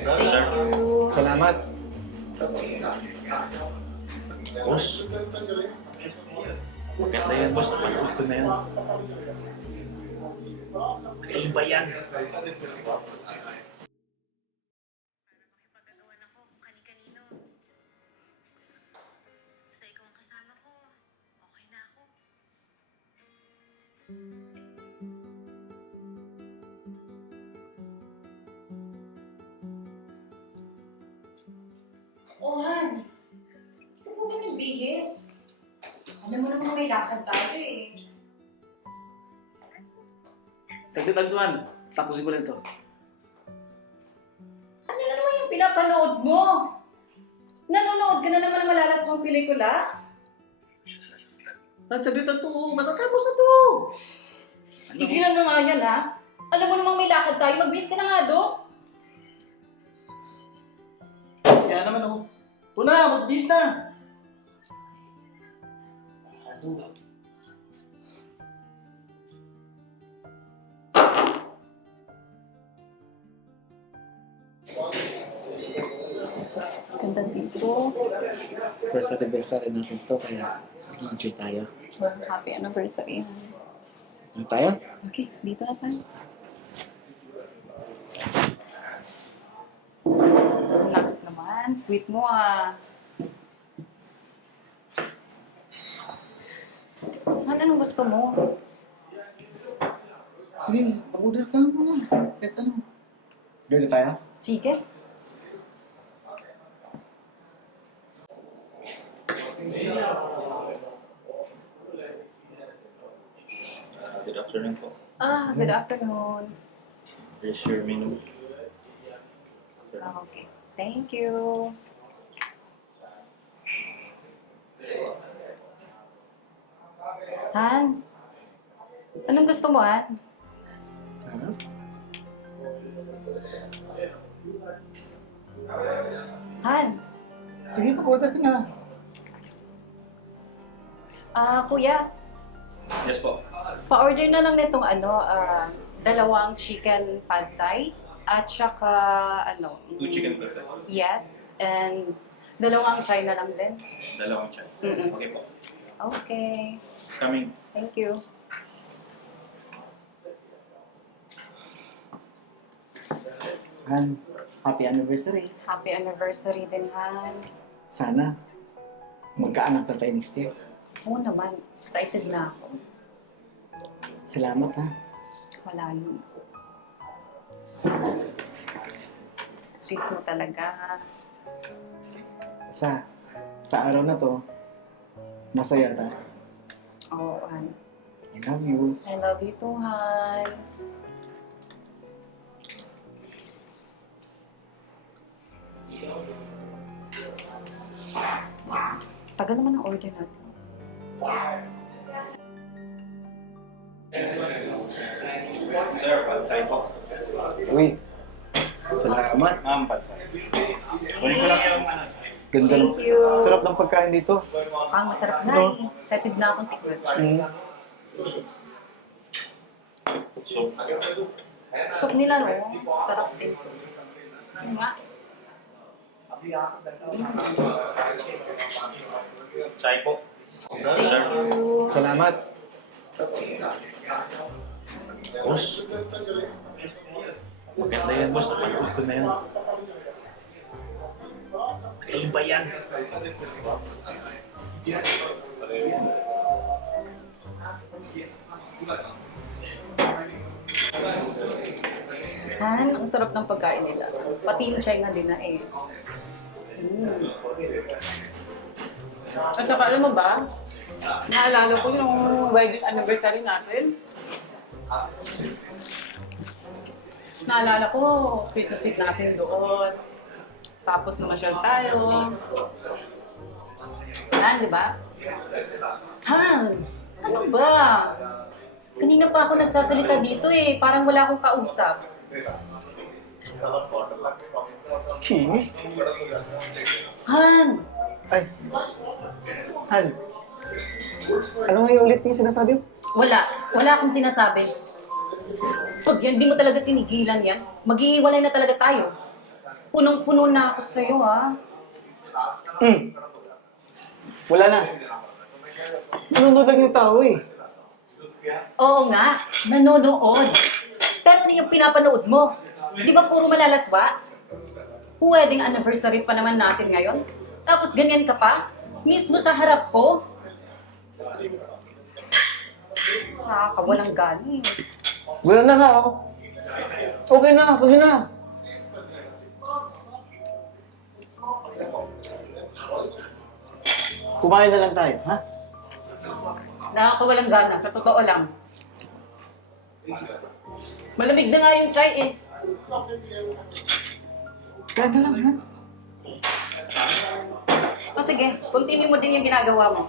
Thank you. Salamat. Boss. Maganda yan, boss. Napanood ko na yan. Ay, ba yan? Makipagagawan ako kung kani-kanino. Basta ikaw ang kasama ko, okay na ako. Oh, Han. Kasi mo ba nagbihis? Alam mo naman may lakad tayo eh. Saglit Antuan, tapusin ko lang to. Ano na naman yung pinapanood mo? Nanonood ka na naman ng malalasang pelikula? Saglit na to, matatapos na to. Tigilan mo nga yan, ha? Alam mo namang may lakad tayo, magbihis ka na nga doon. Kaya naman oh. Ito na, magbihis na. Ganda dito. First anniversary natin to, kaya mag-enjoy tayo. Happy anniversary. Ano tayo? Okay, dito na tayo. Next naman, sweet mo ah. Anong gusto mo? Sige, pag-order ka muna. Kahit ano. Order na tayo? Sige. Good afternoon po. Good afternoon. Here's your menu. Okay. Thank you. Han? Anong gusto mo, Han? Ano? Han? Sige, pag-order ka na. Kuya, Yes po. pa-order na lang nitong dalawang chicken pad thai at saka 2 chicken buffet. yes, and dalawang China lang din. Dalawang chance. Mm-mm. Okay po. Okay. Coming. Thank you. Han, happy anniversary. Happy anniversary din, Han. Sana magkaanak na tayo next year. Oo naman, excited na ako. Salamat ha. Malayo. Sweet mo talaga. Sa araw na to, masaya tayo. Oo, Han. I love you. I love you too, Han. Tagal naman ang order natin. Sir, pastay po. Uy, salamat. Ma'am, pastay. Kunin ko lang yung Ganda ng Thank you. sarap ng pagkain dito. Ang masarap na eh. Excited na akong tikman. soup. Soup nila, no? Sarap din. Ano nga? Chai po. Thank you. Salamat. Boss. Maganda yan, boss. Napanood ko na yan. Ay, ba yan? Han, ang sarap ng pagkain nila. Pati yung China din na eh. At saka alam mo ba, naalala ko yung wedding anniversary natin. Naalala ko, sweet na sweet natin doon. Tapos namasyal tayo. Han, di ba? Han, ano ba? Kanina pa ako nagsasalita dito eh. Parang wala akong kausap. Kinis? Han! Ay. Han. Ano nga yung ulit yung sinasabi mo? Wala. Wala akong sinasabi. Pag yan, di mo talaga tinigilan yan, maghihiwalay na talaga tayo. Punong-puno na ako sa'yo, ha? Wala na. Nanonood lang yung tao eh. Oo nga, nanonood. Pero ano yung pinapanood mo? Di ba puro malalaswa? Wedding anniversary pa naman natin ngayon. Tapos ganyan ka pa? Mismo sa harap ko? Nakakawalang gani. Wala na nga ako. Okay na, sige na. Kumain na lang tayo, ha? Nakakawalang gana, sa totoo lang. Malamig na nga yung chai eh. Kaya na lang, ha? O sige, continue mo din yung ginagawa mo.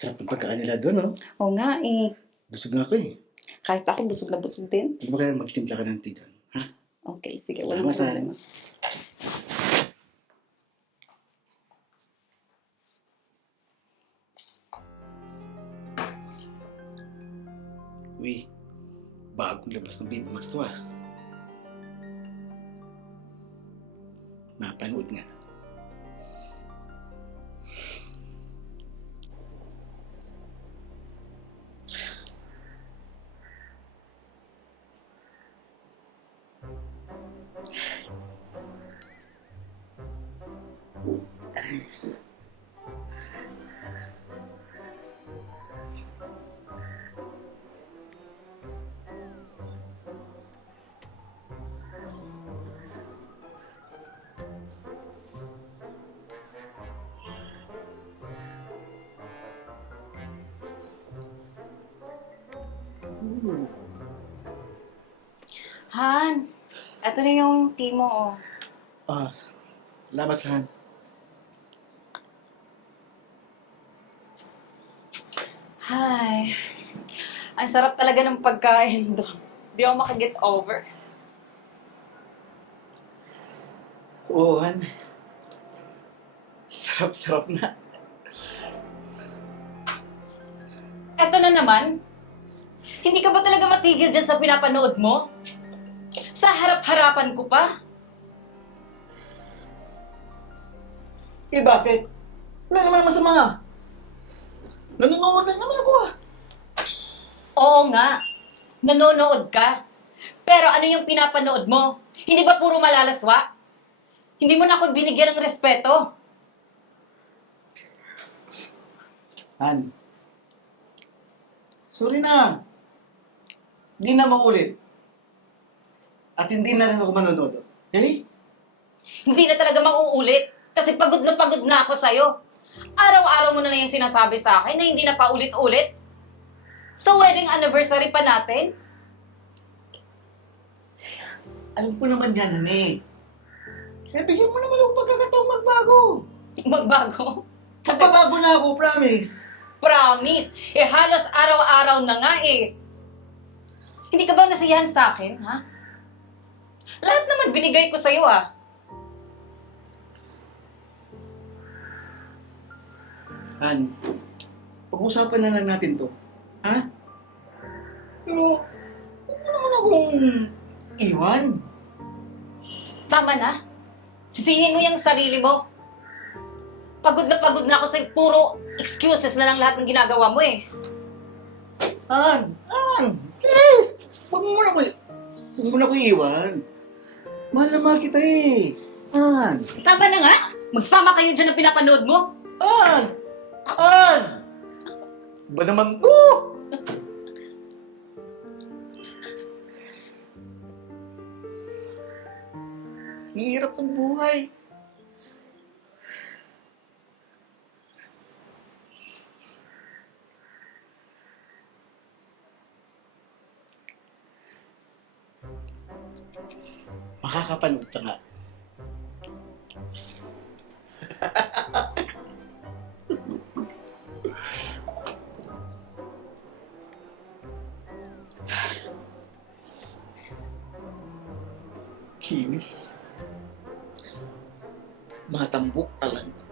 Sarap ng pagkain nila doon, no? Oo nga eh. Busog na ako eh. Kahit ako busog na busog din. Hindi mo kaya magtimpla ka ng tea doon, ha? Okay, sige. Walang Salamat, problema. Uy, bagong labas ng Baby Max to ah. Mapanood nga. Han, eto na yung tea mo, oh. Ah, salamat Han. Hi. Ang sarap talaga ng pagkain doon. Di ako makaget over. Oo Han. Sarap-sarap na. Eto na naman. Hindi ka ba talaga matigil dyan sa pinapanood mo? Sa harap-harapan ko pa? Eh, bakit? Wala naman masama nga. Nanonood lang naman ako ah. Oo nga. Nanonood ka. Pero ano yung pinapanood mo? Hindi ba puro malalaswa? Hindi mo na ako binigyan ng respeto. Han. Sorry na. Hindi na maulit. At hindi na rin ako manonood. Okay? Hindi na talaga mauulit. Kasi pagod na ako sa'yo. Araw-araw mo na lang yung sinasabi sa akin na hindi na paulit-ulit. Sa wedding anniversary pa natin? Alam ko naman yan, Hane. Kaya bigyan mo naman ako pagkakataong magbago. Magbago? Magbabago na ako, promise. Promise. Eh halos araw-araw na nga eh. Hindi ka ba nasiyahan sa akin, ha? Lahat naman binigay ko sa'yo ah. Han, pag-usapan na lang natin to. Ha? Pero, huwag mo naman akong iwan. Tama na. Sisihin mo yung sarili mo. Pagod na ako sa puro excuses na lang lahat ng ginagawa mo eh. Han, please! Huwag mo na akong iwan. Mahal na mahal kita eh. Han, Tama na nga. Magsama kayo dyan na pinapanood mo. Han! Ba naman to? Hirap ng buhay. Makakapanood ka nga. Kinis. Matambok talaga.